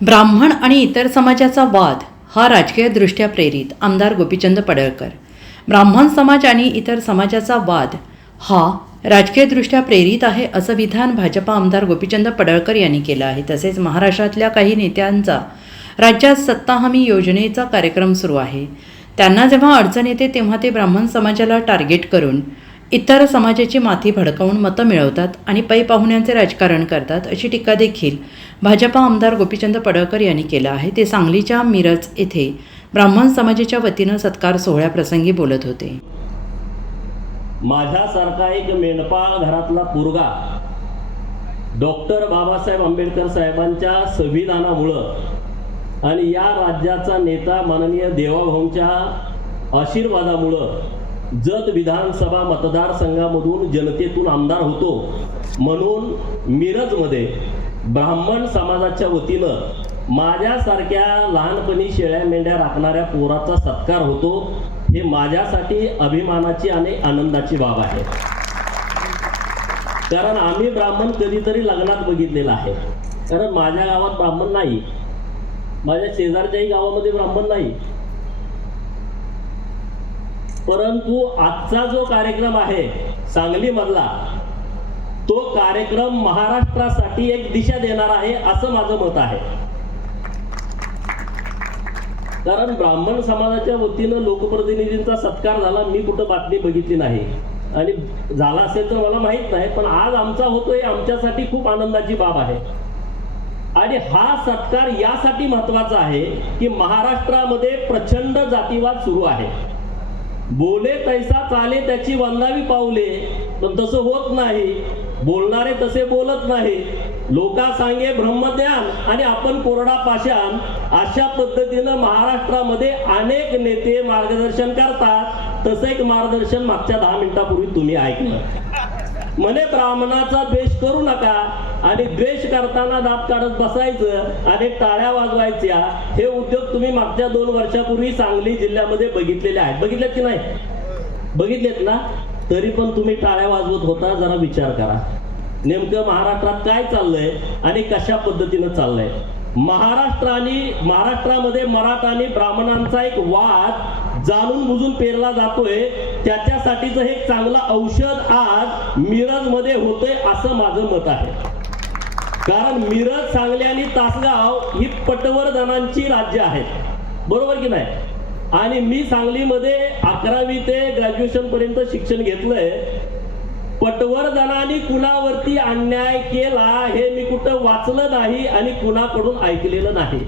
ब्राह्मण आणि इतर समाजाचा वाद हा राजकीयदृष्ट्या प्रेरित आमदार गोपीचंद पडळकर. ब्राह्मण समाज आणि इतर समाजाचा वाद हा राजकीयदृष्ट्या प्रेरित आहे असं विधान भाजपा आमदार गोपीचंद पडळकर यांनी केलं आहे. तसेच महाराष्ट्रातल्या काही नेत्यांचा राज्यात सत्ता हमी योजनेचा कार्यक्रम सुरू आहे. त्यांना जेव्हा अडचण येते तेव्हा ते ब्राह्मण समाजाला टार्गेट करून इतर समाजाची माथी भडकावून मतं मिळवतात आणि पै पाहुण्यांचे राजकारण करतात अशी टीका देखील भाजपा आमदार गोपीचंद पडळकर यांनी केलं आहे. ते सांगलीच्या मिरज येथे ब्राह्मण समाजाच्या वतीनं सत्कार सोहळ्याप्रसंगी बोलत होते. माझ्यासारखा एक मेंढपाळ घरातला पोरगा डॉक्टर बाबासाहेब आंबेडकर साहेबांच्या संविधानामुळं आणि या राज्याचा नेता माननीय देवाभाऊंच्या आशीर्वादामुळं जत विधानसभा मतदारसंघामधून जनतेतून आमदार होतो. म्हणून मिरजमध्ये ब्राह्मण समाजाच्या वतीनं माझ्यासारख्या लहानपणी शेळ्या मेंढ्या राखणाऱ्या पोराचा सत्कार होतो. हे माझ्यासाठी अभिमानाची आणि आनंदाची बाब आहे. कारण आम्ही ब्राह्मण कधीतरी लग्नात बघितलेला आहे. कारण माझ्या गावात ब्राह्मण नाही, माझ्या शेजारच्याही गावामध्ये ब्राह्मण नाही. परंतु आजचा जो कार्यक्रम आहे सांगलीमधला, तो कार्यक्रम महाराष्ट्रासाठी एक दिशा देणार आहे असं माझं मत आहे. कारण ब्राह्मण समाजाच्या वतीनं लोकप्रतिनिधींचा सत्कार झाला, मी कुठं बातमी बघितली नाही आणि झाला असेल तर मला माहित नाही, पण आज आमचा होतोय आमच्यासाठी खूप आनंदाची बाब आहे. आणि हा सत्कार यासाठी महत्वाचा आहे की महाराष्ट्रामध्ये प्रचंड जातीवाद सुरू आहे. बोले तैसा चाले त्याची वंदावी पाऊले, पण तसं होत नाही. बोलणारे तसे बोलत नाही. लोका सांगे ब्रह्मज्ञान आणि आपण कोरडा पाषाण, अशा पद्धतीनं महाराष्ट्रामध्ये अनेक नेते मार्गदर्शन करतात. तसं एक मार्गदर्शन मागच्या 10 मिनिटापूर्वी तुम्ही ऐकलं. म्हणे ब्राह्मणाचा द्वेष करू नका आणि द्वेष करताना दात काढत बसायचं आणि टाळ्या वाजवायच्या. हे उद्योग तुम्ही मागच्या 2 वर्षापूर्वी सांगली जिल्ह्यामध्ये बघितलेले आहेत. बघितलेत की नाही? बघितलेत ना? तरी पण तुम्ही टाळ्या वाजवत होता. जरा विचार करा नेमकं महाराष्ट्रात काय चाललंय आणि कशा पद्धतीनं चाललंय. महाराष्ट्रामध्ये मराठा आणि ब्राह्मणांचा एक वाद जाणून बुजून पेरला जातोय. त्याच्यासाठीच हे चांगलं औषध आज मिरज मध्ये होतंय असं माझं मत आहे. कारण मिरज, सांगली आणि तासगाव ही पटवर्धनांची राज्य आहेत, बरोबर की नाही? आणि मी सांगलीमध्ये 11वी ते ग्रॅज्युएशन पर्यंत शिक्षण घेतलंय. पटवर्धनांनी कुणावरती अन्याय केला हे मी कुठं वाचलं नाही आणि कुणाकडून ऐकलेलं नाही.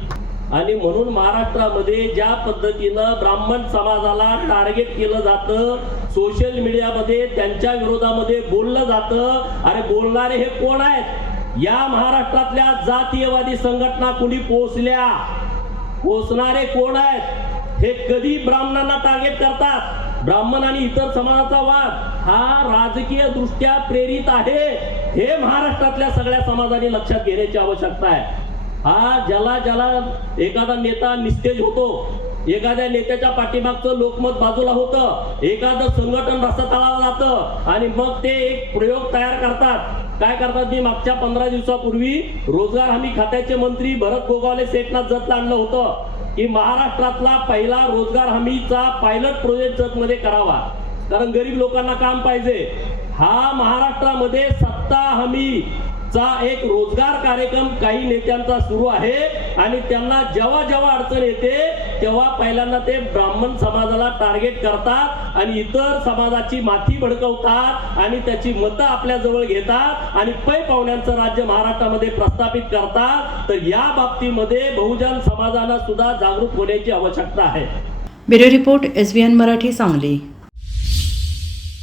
आणि म्हणून महाराष्ट्रामध्ये ज्या पद्धतीनं ब्राह्मण समाजाला टार्गेट केलं जातं, सोशल मीडियामध्ये त्यांच्या विरोधामध्ये बोललं जातं. अरे बोलणारे हे कोण आहेत? या महाराष्ट्रातल्या जातीयवादी संघटना कुणी पोचणारे कोण आहेत? हे कधी ब्राह्मणांना टार्गेट करतात. ब्राह्मण आणि इतर समाजाचा वाद हा राजकीय दृष्ट्या प्रेरित आहे. हे महाराष्ट्रातल्या सगळ्या समाजाने लक्षात घेण्याची आवश्यकता आहे. हा ज्याला एखादा नेता निस्तेज होतो, एखाद्या नेत्याच्या पाठीमागचं लोकमत बाजूला होतं, एखादं संघटन रस्त्यातळाला जातं आणि मग ते एक प्रयोग तयार करतात. काय करतात? मी मागच्या 15 दिवसापूर्वी रोजगार हमी खात्याचे मंत्री भरत गोगावले सेठना जत आणलं होतं की महाराष्ट्रातला पहिला रोजगार हमीचा पायलट प्रोजेक्ट जत मध्ये करावा. कारण गरीब लोकांना काम पाहिजे. हा महाराष्ट्रामध्ये सत्ता हमीचा एक रोजगार कार्यक्रम काही नेत्यांचा सुरू आहे आणि त्यांना जेव्हा अडचण येते तेव्हा पहिल्यांदा ते ब्राह्मण समाजाला टार्गेट करतात आणि इतर समाजाची माथी भडकवतात आणि त्याची मतं आपल्या जवळ घेतात आणि पै पाहुण्यांचं राज्य महाराष्ट्रामध्ये प्रस्थापित करतात. तर या बाबतीमध्ये बहुजन समाजाला सुद्धा जागरूक होण्याची आवश्यकता आहे. Bureau report SBN Marathi, Sangli.